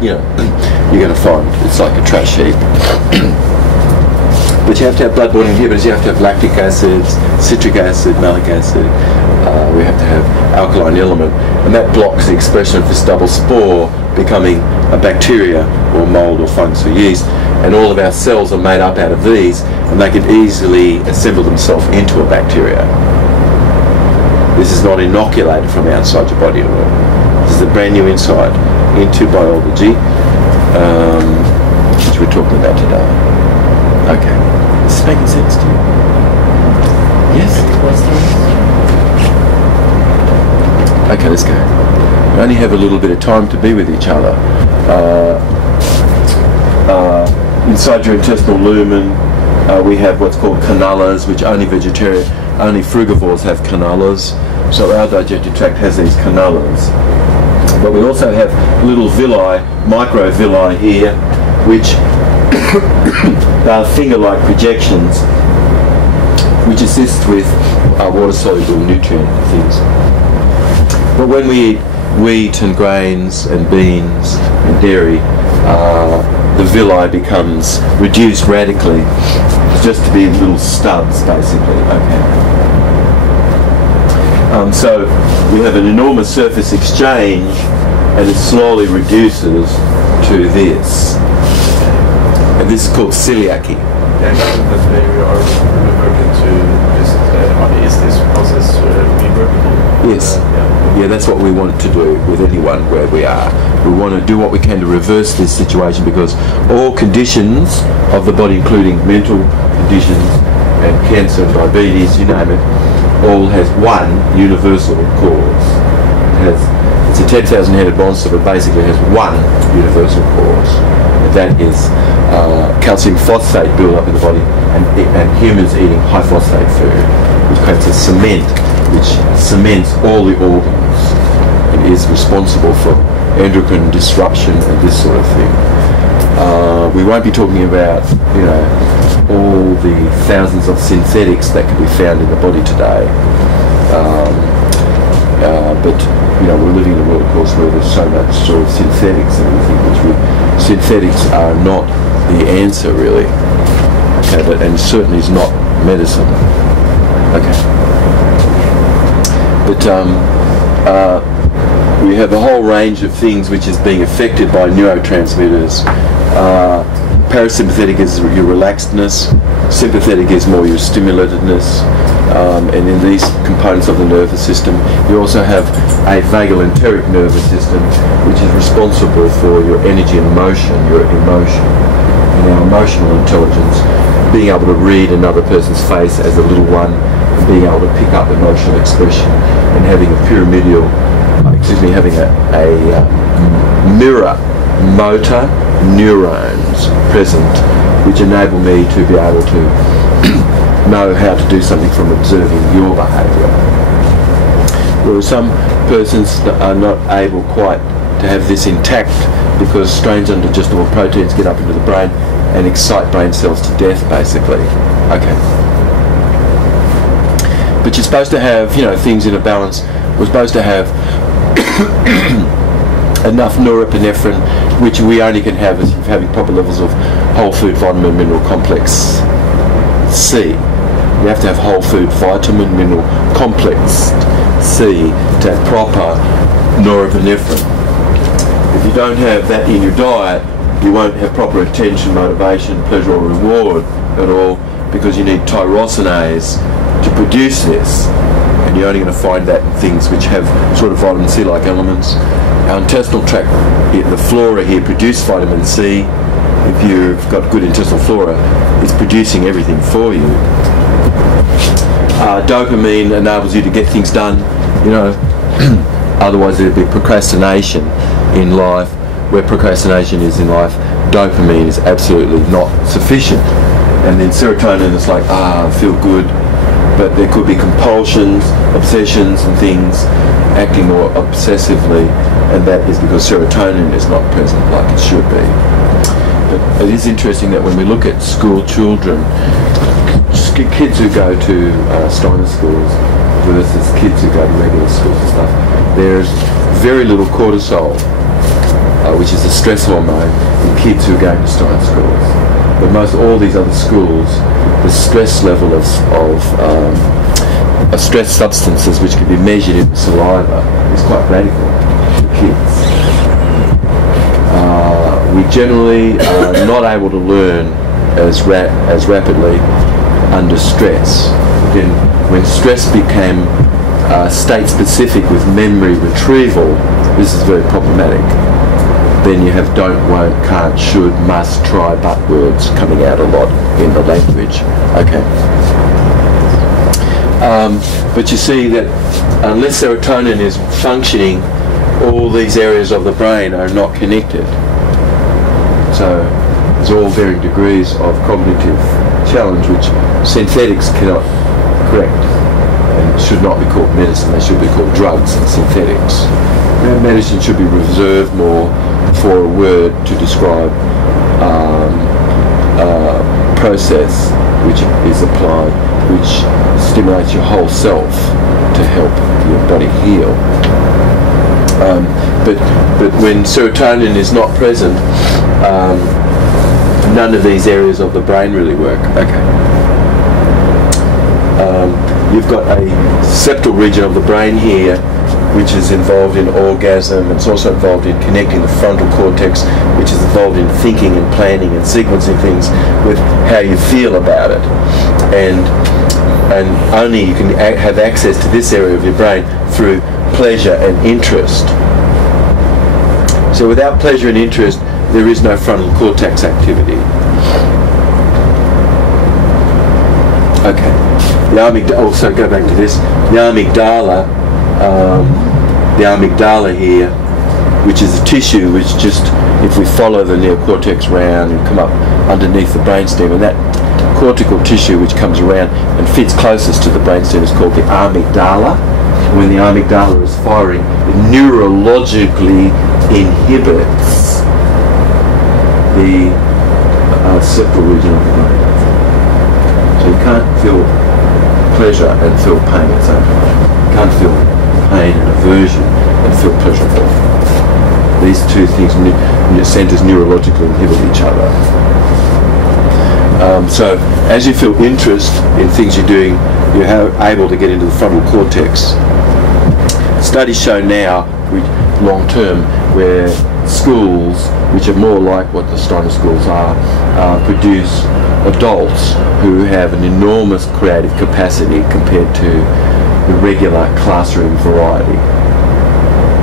you're going to find it's like a trash heap. But you have to have blood-borne inhibitors. You have to have lactic acids, citric acid, malic acid. We have to have alkaline element, and that blocks the expression of this double spore becoming a bacteria or mold or fungus or yeast. And all of our cells are made up out of these, and they can easily assemble themselves into a bacteria. This is not inoculated from outside your body at all. This is a brand new insight into biology, which we're talking about today. Okay. Is this making sense to you? Yes? Okay, let's go. We only have a little bit of time to be with each other. Inside your intestinal lumen, we have what's called cannulas, which only frugivores have cannulas. So our digestive tract has these cannulas. But we also have little villi, microvilli here, which are finger-like projections, which assist with water-soluble nutrient things. But when we eat wheat and grains and beans and dairy, the villi becomes reduced radically just to be little stubs, basically. Okay. So we have an enormous surface exchange, and it slowly reduces to this. And this is called celiacy. That maybe are referring to just is this process reversible? Yes. Yeah, that's what we want to do with anyone where we are. We want to do what we can to reverse this situation, because all conditions of the body, including mental conditions and cancer and diabetes, you name it, all has one universal cause. It's a 10,000-headed monster, but basically has one universal cause. And that is calcium phosphate build-up in the body, and humans eating high phosphate food, which creates a cement, which cements all the organs. It is responsible for endocrine disruption and this sort of thing. We won't be talking about, all the thousands of synthetics that can be found in the body today. But we're living in a world, of course, where there's so much sort of synthetics and everything, synthetics are not the answer, really. Okay, and certainly is not medicine. Okay. But we have a whole range of things which is being affected by neurotransmitters. Parasympathetic is your relaxedness, sympathetic is more your stimulatedness, and in these components of the nervous system you also have a vagal enteric nervous system, which is responsible for your energy and motion, your emotion, and our emotional intelligence, being able to read another person's face as a little one, and being able to pick up emotional expression, and having a having a mirror motor neurons present, which enable me to be able to know how to do something from observing your behaviour. Whereas some persons are not able quite to have this intact, because strange undigestible proteins get up into the brain and excite brain cells to death, basically. Okay. But you're supposed to have, things in a balance. We're supposed to have enough norepinephrine, which we only can have as having proper levels of whole food vitamin mineral complex C. You have to have whole food vitamin mineral complex C to have proper norepinephrine. If you don't have that in your diet, you won't have proper attention, motivation, pleasure or reward at all, because you need tyrosinase to produce this. And you're only going to find that in things which have sort of vitamin C-like elements. Our intestinal tract, the flora here, produce vitamin C. If you've got good intestinal flora, it's producing everything for you. Dopamine enables you to get things done, otherwise there'd be procrastination in life. Where procrastination is in life, dopamine is absolutely not sufficient. And then serotonin is like, feel good. But there could be compulsions, obsessions and things, acting more obsessively, and that is because serotonin is not present like it should be. But it is interesting that when we look at school children, kids who go to Steiner schools versus kids who go to regular schools and stuff, there's very little cortisol which is a stress hormone in kids who are going to Stein schools. But most all these other schools, the stress level of stress substances which can be measured in saliva is quite radical for kids. We generally are not able to learn as rapidly under stress. Then when stress became state specific with memory retrieval, this is very problematic. Then you have don't, won't, can't, should, must, try, but words coming out a lot in the language. Okay. But you see that unless serotonin is functioning, all these areas of the brain are not connected. So there's all varying degrees of cognitive challenge which synthetics cannot correct, and should not be called medicine. They should be called drugs and synthetics. Medicine should be reserved more for a word to describe a process which is applied, which stimulates your whole self to help your body heal. But when serotonin is not present, none of these areas of the brain really work. Okay. You've got a septal region of the brain here, which is involved in orgasm. It's also involved in connecting the frontal cortex, which is involved in thinking and planning and sequencing things with how you feel about it. And only you can have access to this area of your brain through pleasure and interest. So without pleasure and interest, there is no frontal cortex activity. Okay. The amygdala, also go back to this, the amygdala here, which is a tissue which just, if we follow the neocortex round and come up underneath the brainstem, and that cortical tissue which comes around and fits closest to the brainstem is called the amygdala. When the amygdala is firing, it neurologically inhibits the septal region of the brain. So you can't feel pleasure and feel pain at the same time. You can't feel pain and aversion and feel pleasurable. These two things, centers neurologically inhibit each other. So as you feel interest in things you're doing, you're able to get into the frontal cortex. Studies show now, long term, where schools, which are more like what the Steiner schools are, produce adults who have an enormous creative capacity compared to the regular classroom variety.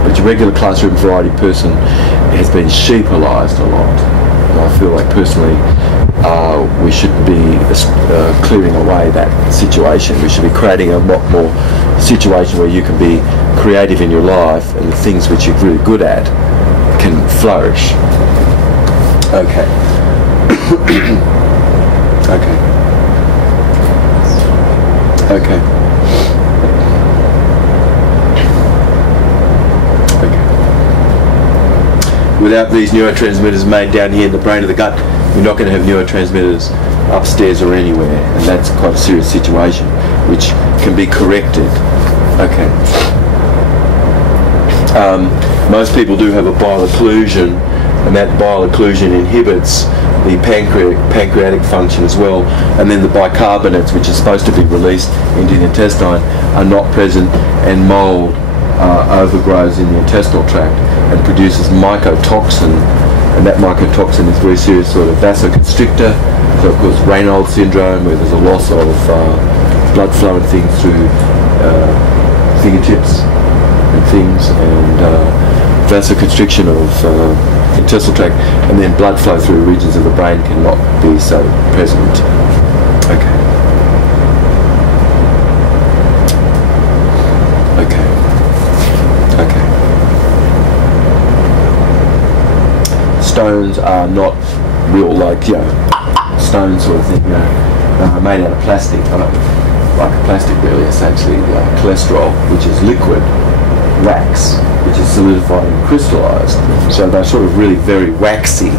But your regular classroom variety person has been sheepalized a lot. And I feel like personally we should be clearing away that situation. We should be creating a lot more situation where you can be creative in your life and the things which you're really good at can flourish. Okay. Okay. Okay. Okay. Without these neurotransmitters made down here in the brain of the gut, you're not going to have neurotransmitters upstairs or anywhere, and that's quite a serious situation, which can be corrected. Okay. Most people do have a bile occlusion, and that bile occlusion inhibits the pancreatic function as well, and then the bicarbonates, which are supposed to be released into the intestine, are not present, and mold overgrows in the intestinal tract and produces mycotoxin, and that mycotoxin is very serious sort of vasoconstrictor. So of course Reknowned syndrome, where there's a loss of blood flow and things through fingertips and things, and vasoconstriction of intestinal tract, and then blood flow through regions of the brain cannot be so present. Okay. Okay. Okay. Stones are not real, like, stone sort of thing, made out of plastic, like a plastic really, essentially, cholesterol, which is liquid, wax, which is solidified and crystallized. So they're sort of really very waxy.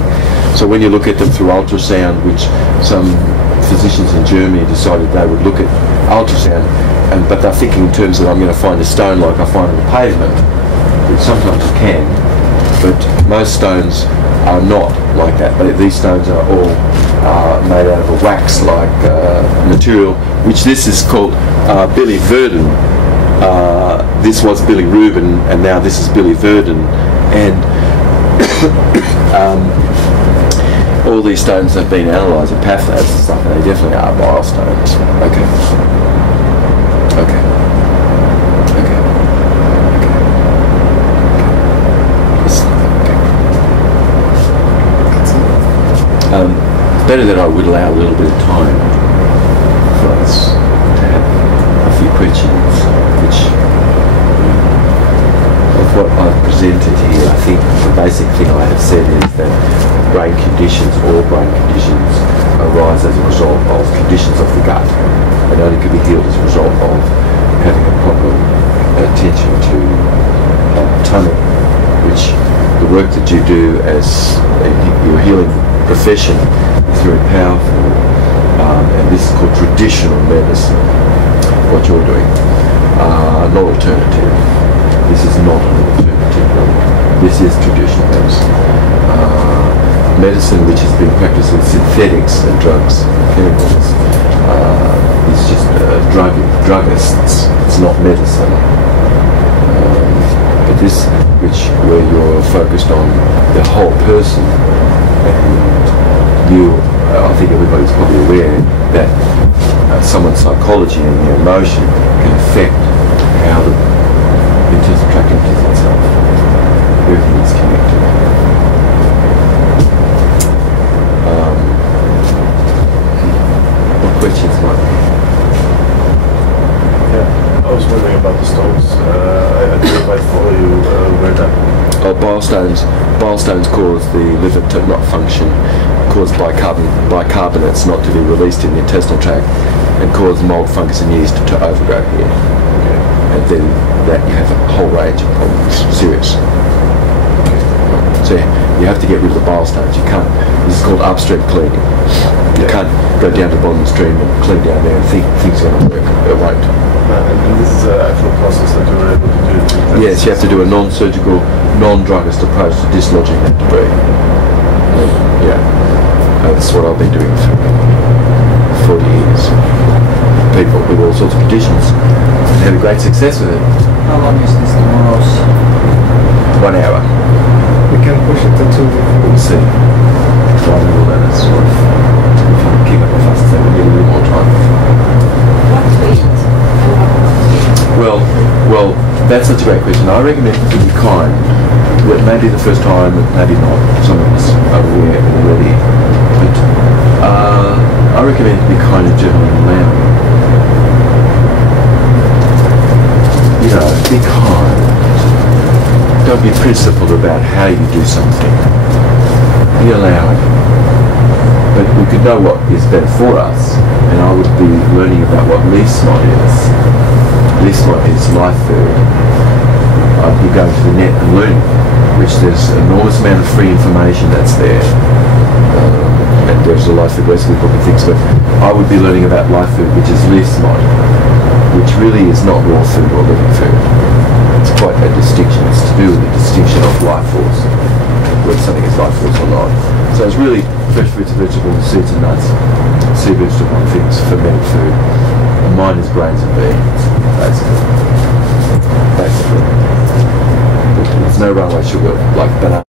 So when you look at them through ultrasound, which some physicians in Germany decided they would look at ultrasound, but they're thinking in terms that I'm going to find a stone like I find on the pavement, which sometimes you can, but most stones are not like that. These stones are all made out of a wax-like material, which this is called Billy Verdon. This was Billy Rubin, and now this is Billy Verdon. And all these stones have been analysed in path labs and stuff, and they definitely are bile stones. Okay. Okay. Okay. Okay. Yes. Okay. Better that I would allow a little bit of time for us to have a few questions, which of what I've presented here, I think the basic thing I have said is that brain conditions, all brain conditions, arise as a result of conditions of the gut, and only can be healed as a result of having a proper attention to tummy, which the work that you do as your healing profession is very powerful, and this is called traditional medicine, what you're doing, not alternative. This is not an alternative. This is traditional medicine. Medicine which has been practiced with synthetics and drugs and chemicals is just druggists. It's not medicine. But this, where you're focused on the whole person, and I think everybody's probably aware that someone's psychology and their emotion can affect how the intestinal tract empties itself. Everything is connected. What questions might be? Yeah, I was wondering about the stones. I didn't quite follow you where that. Oh, bile stones. Bile stones cause the liver to not function, cause bicarbonates not to be released in the intestinal tract, and cause mold, fungus and yeast to overgrow here. Okay. And then that you have a whole range of problems, serious. So you have to get rid of the bile stones. You can't. This is called upstream cleaning. You can't go down to the bottom of the stream and clean down there and think things are going to work. It won't. And this is an actual process that you were able to do? Yes, you have to do a non-surgical, non-druggist approach to dislodging that debris. Yeah, that's what I've been doing for 40 years. People with all sorts of conditions and having great success with it. How long is this tomorrow's? 1 hour. We can push it to 2. We'll see. 5 minutes. If you keep up with us, then we need a little more time. What to eat? Well, that's such a great question. I recommend to be kind. Well, maybe the first time, maybe not. Some of us are aware already. But I recommend to be kind and gentle and allowing. You know, be kind. Don't be principled about how you do something. Be allowing. But we could know what is better for us, and I would be learning about what LifeFood is. LifeFood is LifeFood. I'd be going to the net and learning, which there's an enormous amount of free information that's there. And there's a LifeFood recipe book and things, but I would be learning about LifeFood, which is LifeFood, which really is not raw food or living food. It's quite a distinction. It's to do with the distinction of lifeforce, whether something is lifeforce or not. So it's really fresh fruits and vegetables, seeds and nuts, sea vegetable things, fermented food. And mine is grains and beans, basically. There's no runaway sugar like banana.